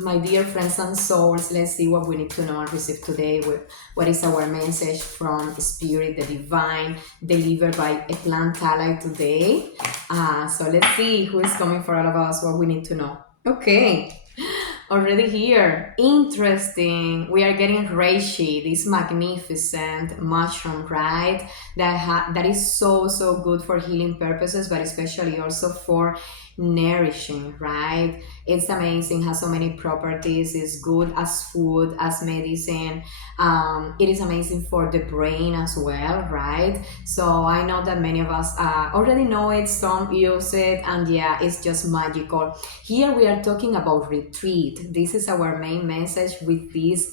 My dear friends and souls, let's see what we need to know and receive today. What is our message from Spirit, the Divine, delivered by a plant ally today? So let's see who is coming for all of us, what we need to know. Okay, already here. Interesting. We are getting reishi, this magnificent mushroom, right? That is so good for healing purposes, but especially also for nourishing, right? It's amazing, has so many properties. It's good as food, as medicine. It is amazing for the brain as well, right? So I know that many of us already know it, some use it, and yeah, it's just magical. Here we are talking about retreat. This is our main message with this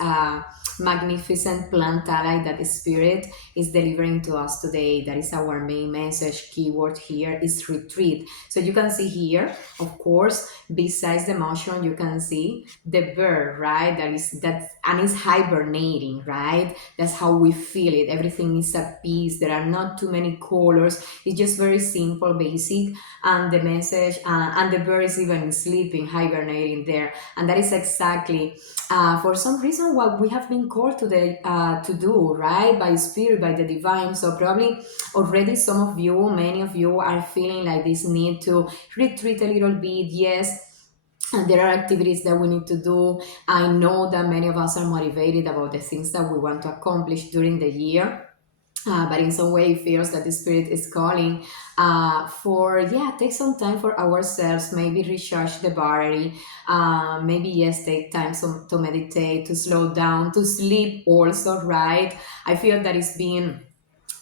magnificent plant ally that the Spirit is delivering to us today. That is our main message. Keyword here is retreat. So you can see here, of course, besides the motion, you can see the bird, right? That and it's hibernating, right? That's how we feel it. Everything is at peace. There are not too many colors. It's just very simple, basic, and the message, and the bird is even sleeping, hibernating there, and that is exactly for some reason what we have been called today to do, right? By Spirit, by the Divine. So probably already some of you, many of you, are feeling like this need to retreat a little bit. Yes, and there are activities that we need to do. I know that many of us are motivated about the things that we want to accomplish during the year. But in some way, it feels that the Spirit is calling for, yeah, take some time for ourselves, maybe recharge the battery, maybe, yes, take time to meditate, to slow down, to sleep also, right? I feel that it's been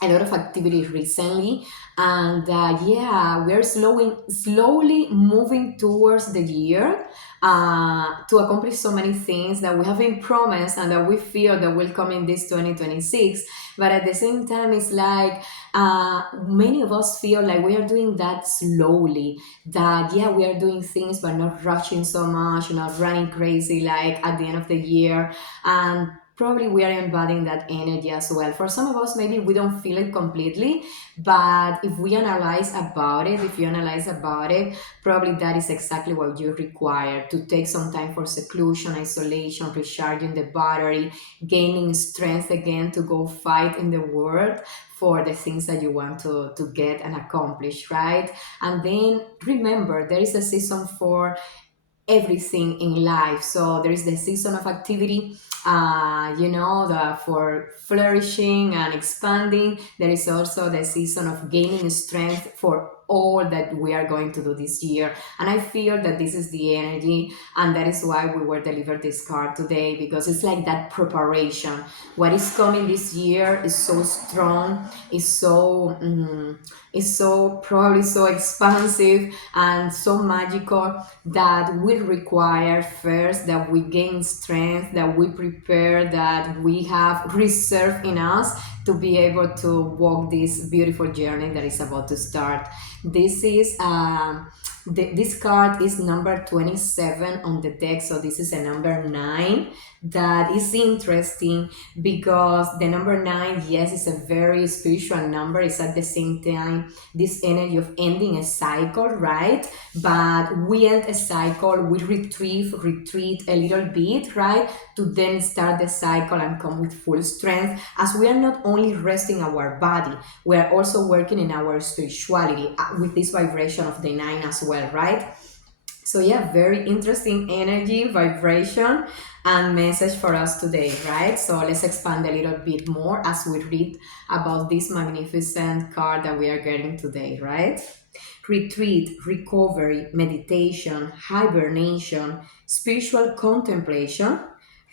a lot of activity recently, and yeah, we're slowly moving towards the year to accomplish so many things that we have been promised and that we feel that will come in this 2026. But at the same time, it's like many of us feel like we are doing that slowly, that yeah, we are doing things but not rushing so much, not running crazy like at the end of the year. And probably we are embodying that energy as well. For some of us, maybe we don't feel it completely, but if we analyze about it, if you analyze about it, probably that is exactly what you require, to take some time for seclusion, isolation, recharging the battery, gaining strength again to go fight in the world for the things that you want to get and accomplish, right? And then remember, there is a season for everything in life. So there is the season of activity, for flourishing and expanding. There is also the season of gaining strength for all that we are going to do this year. And I feel that this is the energy, and that is why we were delivered this card today, because it's like that preparation. What is coming this year is so strong, is so probably so expansive and so magical, that will require first that we gain strength, that we prepare, that we have reserve in us to be able to walk this beautiful journey that is about to start. This is this card is number 27 on the deck, so this is a number 9. That is interesting because the number 9, yes, is a very spiritual number. It's at the same time this energy of ending a cycle, right? But we end a cycle, we retreat a little bit, right? To then start the cycle and come with full strength, as we are not only resting our body, we are also working in our spirituality with this vibration of the 9 as well, right? So yeah, very interesting energy, vibration, and message for us today, right? So let's expand a little bit more as we read about this magnificent card that we are getting today, right? Retreat, recovery, meditation, hibernation, spiritual contemplation,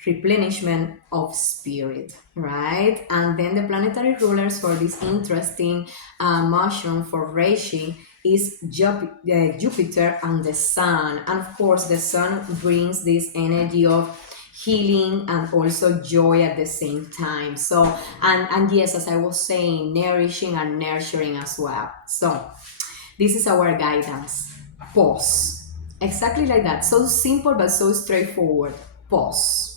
replenishment of spirit, right? And then the planetary rulers for this interesting mushroom for Reishi is Jupiter and the Sun. And of course, the Sun brings this energy of healing and also joy at the same time. So, and yes, as I was saying, nourishing and nurturing as well. So, this is our guidance. Pause. Exactly like that. So simple but so straightforward. Pause.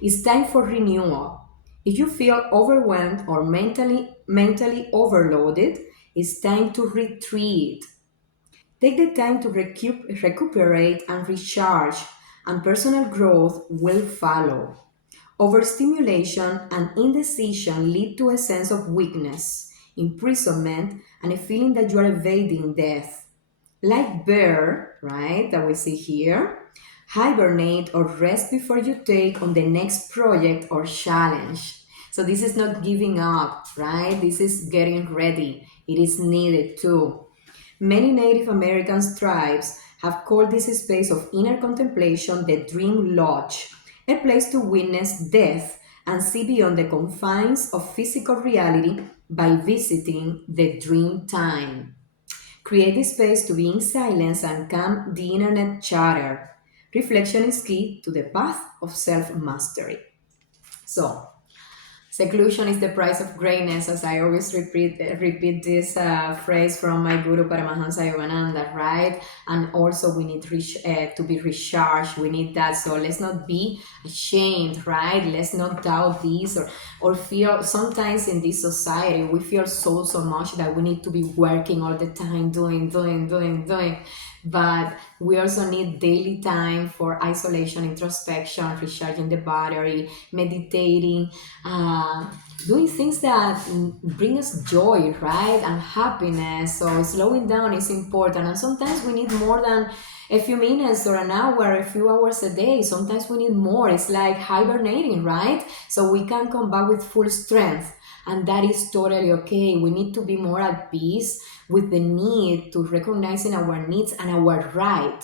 It's time for renewal. If you feel overwhelmed or mentally overloaded, it's time to retreat. Take the time to recuperate and recharge, and personal growth will follow. Overstimulation and indecision lead to a sense of weakness, imprisonment, and a feeling that you are evading death. Like bear, right, that we see here, hibernate or rest before you take on the next project or challenge. So this is not giving up, right? This is getting ready. It is needed too. Many Native American tribes have called this space of inner contemplation the Dream Lodge, a place to witness death and see beyond the confines of physical reality by visiting the dream time. Create the space to be in silence and calm the internet chatter. Reflection is key to the path of self mastery. So, seclusion is the price of greatness, as I always repeat this phrase from my Guru Paramahansa Yogananda, right? And also we need to be recharged. We need that. So let's not be ashamed, right? Let's not doubt this or feel. Sometimes in this society, we feel so much that we need to be working all the time, doing. But we also need daily time for isolation, introspection, recharging the battery, meditating, uh, doing things that bring us joy, right? And happiness. So slowing down is important. And sometimes we need more than a few minutes or an hour, a few hours a day. Sometimes we need more. It's like hibernating, right? So we can come back with full strength. And that is totally okay. We need to be more at peace with the need to recognizing our needs and our right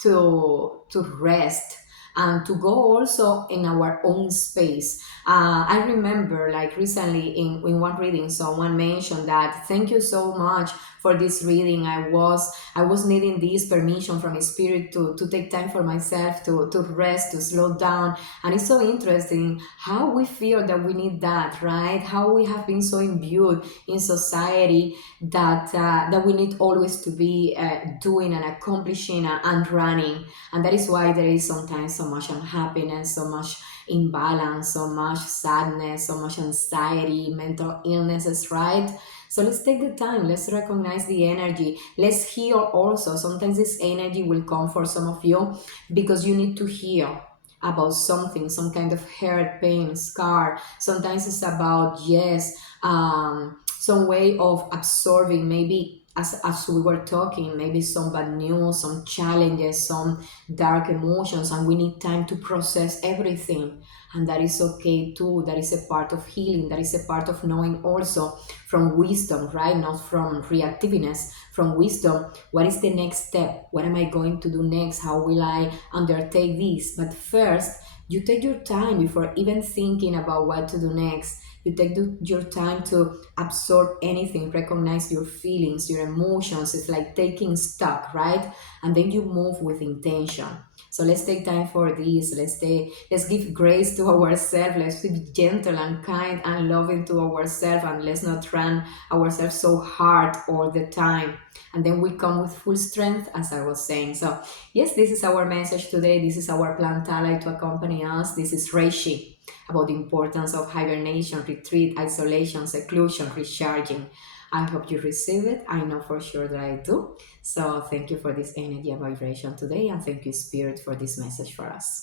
to rest and to go also in our own space. I remember like recently in one reading, someone mentioned that thank you so much for this reading. I was needing this permission from spirit to take time for myself to rest, to slow down. And it's so interesting how we feel that we need that, right? How we have been so imbued in society that we need always to be doing and accomplishing and running. And that is why there is sometimes so much unhappiness, so much imbalance, so much sadness, so much anxiety, mental illnesses, right? So let's take the time, let's recognize the energy, let's heal also. Sometimes this energy will come for some of you because you need to heal about something, some kind of hurt, pain, scar. Sometimes it's about, yes, some way of absorbing, maybe as we were talking, maybe some bad news, some challenges, some dark emotions, and we need time to process everything. And that is okay too. That is a part of healing. That is a part of knowing also from wisdom, right? Not from reactiveness, from wisdom. What is the next step? What am I going to do next? How will I undertake this? But first, you take your time before even thinking about what to do next. You take your time to absorb anything, recognize your feelings, your emotions. It's like taking stock, right? And then you move with intention. So let's take time for this. Let's give grace to ourselves. Let's be gentle and kind and loving to ourselves, and let's not run ourselves so hard all the time. And then we come with full strength, as I was saying. So yes, this is our message today. This is our plant ally to accompany us. This is Reishi about the importance of hibernation, retreat, isolation, seclusion, recharging. I hope you receive it. I know for sure that I do. So thank you for this energy and vibration today, and thank you, Spirit, for this message for us.